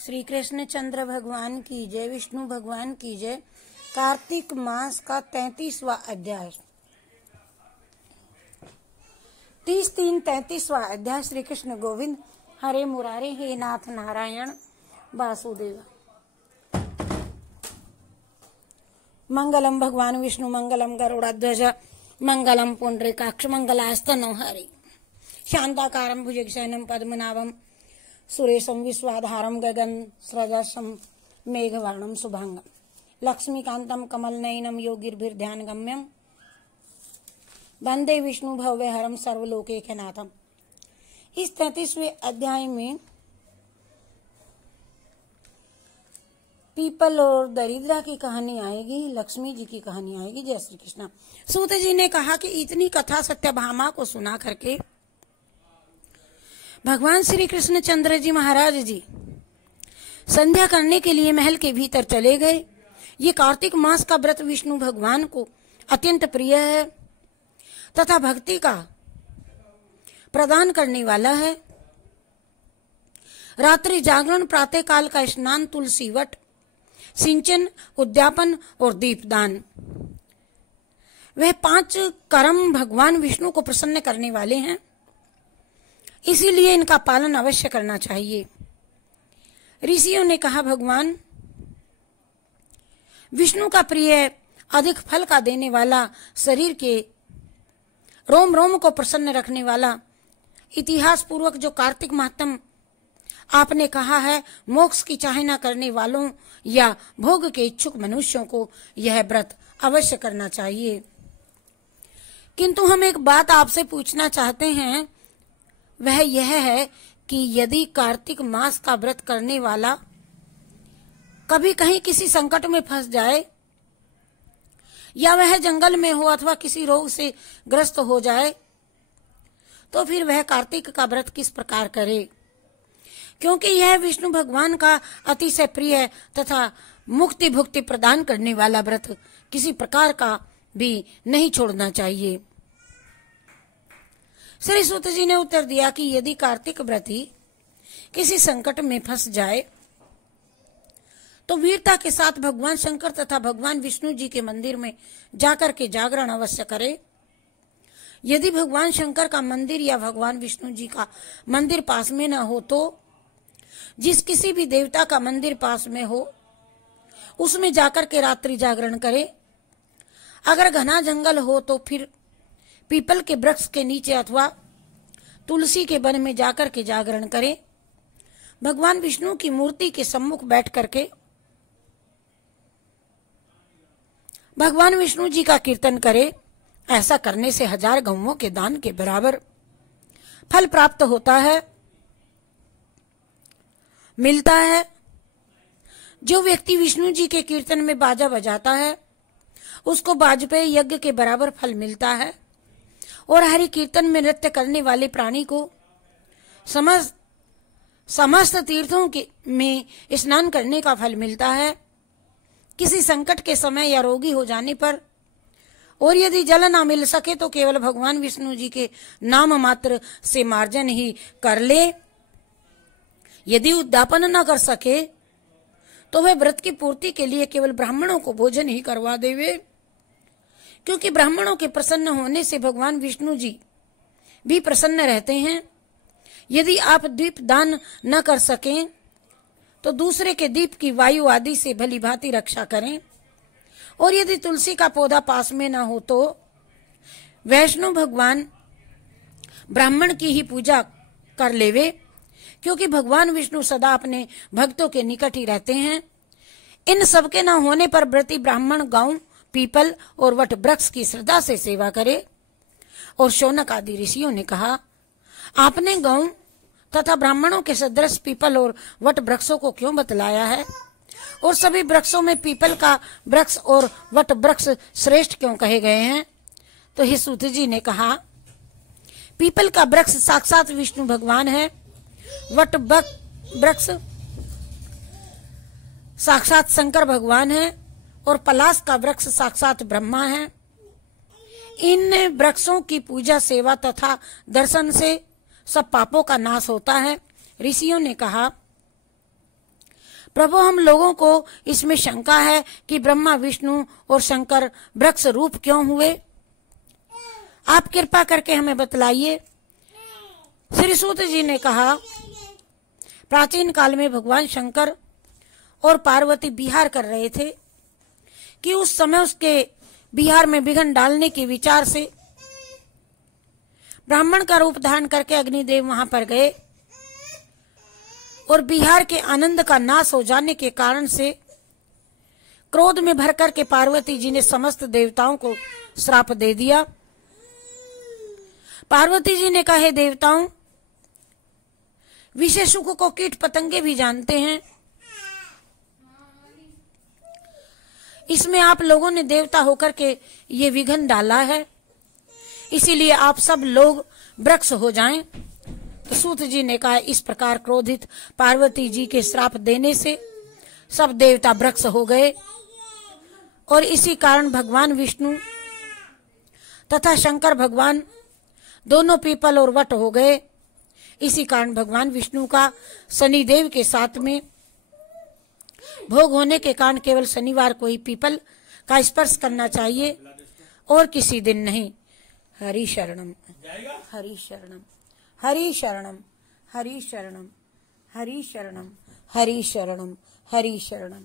श्री कृष्ण चंद्र भगवान की जय, विष्णु भगवान की जय। कार्तिक मास का 33वां अध्याय 33वां अध्याय। श्री कृष्ण गोविंद हरे मुरारे, हे नाथ नारायण वासुदेव। मंगलम भगवान विष्णु, मंगलम गरुड़ध्वज, मंगलम पुंडरीकाक्ष, मंगलास्तनो हरि। शांताकारं भुजगशयनं पद्मनाभं सुरेशं विश्वाधारं गगन स्रजसं मेघवर्णं शुभांगं लक्ष्मीकान्तं कमलनयनं योगिर्भिर्ध्यानगम्यं वंदे विष्णु भव्यहरं सर्वलोकैकनाथं। इस 33वें अध्याय में पीपल और दरिद्रा की कहानी आएगी, लक्ष्मी जी की कहानी आएगी। जय श्री कृष्ण। सूत जी ने कहा कि इतनी कथा सत्यभामा को सुना करके भगवान श्री कृष्ण चंद्र जी महाराज जी संध्या करने के लिए महल के भीतर चले गए। ये कार्तिक मास का व्रत विष्णु भगवान को अत्यंत प्रिय है तथा भक्ति का प्रदान करने वाला है। रात्रि जागरण, प्रातः काल का स्नान, तुलसी वट, सिंचन, उद्यापन और दीपदान, वह 5 कर्म भगवान विष्णु को प्रसन्न करने वाले हैं, इसीलिए इनका पालन अवश्य करना चाहिए। ऋषियों ने कहा, भगवान विष्णु का प्रिय, अधिक फल का देने वाला, शरीर के रोम रोम को प्रसन्न रखने वाला, इतिहास पूर्वक जो कार्तिक माहात्म्य आपने कहा है, मोक्ष की चाहना करने वालों या भोग के इच्छुक मनुष्यों को यह व्रत अवश्य करना चाहिए। किंतु हम एक बात आपसे पूछना चाहते हैं, वह यह है कि यदि कार्तिक मास का व्रत करने वाला कभी कहीं किसी संकट में फंस जाए, या वह जंगल में हो अथवा किसी रोग से ग्रस्त हो जाए, तो फिर वह कार्तिक का व्रत किस प्रकार करे? क्योंकि यह विष्णु भगवान का अतिशय प्रिय तथा मुक्ति भुक्ति प्रदान करने वाला व्रत किसी प्रकार का भी नहीं छोड़ना चाहिए। श्री सूत जी ने उत्तर दिया कि यदि कार्तिक व्रती किसी संकट में फंस जाए तो वीरता के साथ भगवान शंकर तथा भगवान विष्णु जी के मंदिर में जाकर के जागरण अवश्य करे। यदि भगवान शंकर का मंदिर या भगवान विष्णु जी का मंदिर पास में न हो तो जिस किसी भी देवता का मंदिर पास में हो उसमें जाकर के रात्रि जागरण करे। अगर घना जंगल हो तो फिर पीपल के वृक्ष के नीचे अथवा तुलसी के वन में जाकर के जागरण करें। भगवान विष्णु की मूर्ति के सम्मुख बैठ करके भगवान विष्णु जी का कीर्तन करे। ऐसा करने से 1000 गौओं के दान के बराबर फल प्राप्त होता है, मिलता है। जो व्यक्ति विष्णु जी के कीर्तन में बाजा बजाता है उसको वाजपेयी यज्ञ के बराबर फल मिलता है, और हरि कीर्तन में नृत्य करने वाले प्राणी को समस्त तीर्थों में स्नान करने का फल मिलता है। किसी संकट के समय या रोगी हो जाने पर और यदि जल ना मिल सके तो केवल भगवान विष्णु जी के नाम मात्र से मार्जन ही कर ले। यदि उद्यापन न कर सके तो वह व्रत की पूर्ति के लिए केवल ब्राह्मणों को भोजन ही करवा देवे, क्योंकि ब्राह्मणों के प्रसन्न होने से भगवान विष्णु जी भी प्रसन्न रहते हैं। यदि आप दीप दान न कर सकें तो दूसरे के दीप की वायु आदि से भली भांति रक्षा करें, और यदि तुलसी का पौधा पास में न हो तो वैष्णव भगवान ब्राह्मण की ही पूजा कर लेवे, क्योंकि भगवान विष्णु सदा अपने भक्तों के निकट ही रहते हैं। इन सबके न होने पर व्रती ब्राह्मण गौ, पीपल और वट वृक्ष की श्रद्धा से सेवा करे। और शौनक आदि ऋषियों ने कहा, आपने गौ तथा ब्राह्मणों के सदृश पीपल और वट वृक्षों को क्यों बतलाया है, और सभी वृक्षों में पीपल का वृक्ष और वट वृक्ष श्रेष्ठ क्यों कहे गए हैं? तो हे सूत जी ने कहा, पीपल का वृक्ष साक्षात विष्णु भगवान है, वट वृक्ष साक्षात शंकर भगवान है, और पलाश का वृक्ष साक्षात ब्रह्मा है। इन वृक्षों की पूजा, सेवा तथा दर्शन से सब पापों का नाश होता है। ऋषियों ने कहा, प्रभु, हम लोगों को इसमें शंका है कि ब्रह्मा, विष्णु और शंकर वृक्ष रूप क्यों हुए? आप कृपा करके हमें बतलाइए। श्री सूत जी ने कहा, प्राचीन काल में भगवान शंकर और पार्वती विहार कर रहे थे कि उस समय उसके विहार में विघ्न डालने के विचार से ब्राह्मण का रूप धारण करके अग्निदेव वहां पर गए और विहार के आनंद का नाश हो जाने के कारण से क्रोध में भरकर के पार्वती जी ने समस्त देवताओं को श्राप दे दिया। पार्वती जी ने कहा, हे देवताओं, विषय सुख को कीट पतंगे भी जानते हैं, इसमें आप लोगों ने देवता होकर के ये विघ्न डाला है, इसीलिए आप सब लोग वृक्ष हो जाएं। तो सूत जी ने कहा, इस प्रकार क्रोधित पार्वती जी के श्राप देने से सब देवता वृक्ष हो गए और इसी कारण भगवान विष्णु तथा शंकर भगवान दोनों पीपल और वट हो गए। इसी कारण भगवान विष्णु का शनिदेव के साथ में भोग होने के कारण केवल शनिवार को ही पीपल का स्पर्श करना चाहिए और किसी दिन नहीं। हरि शरणम, हरि शरणम, हरि शरणम, हरि शरणम, हरि शरणम, हरि शरणम, हरि शरणम।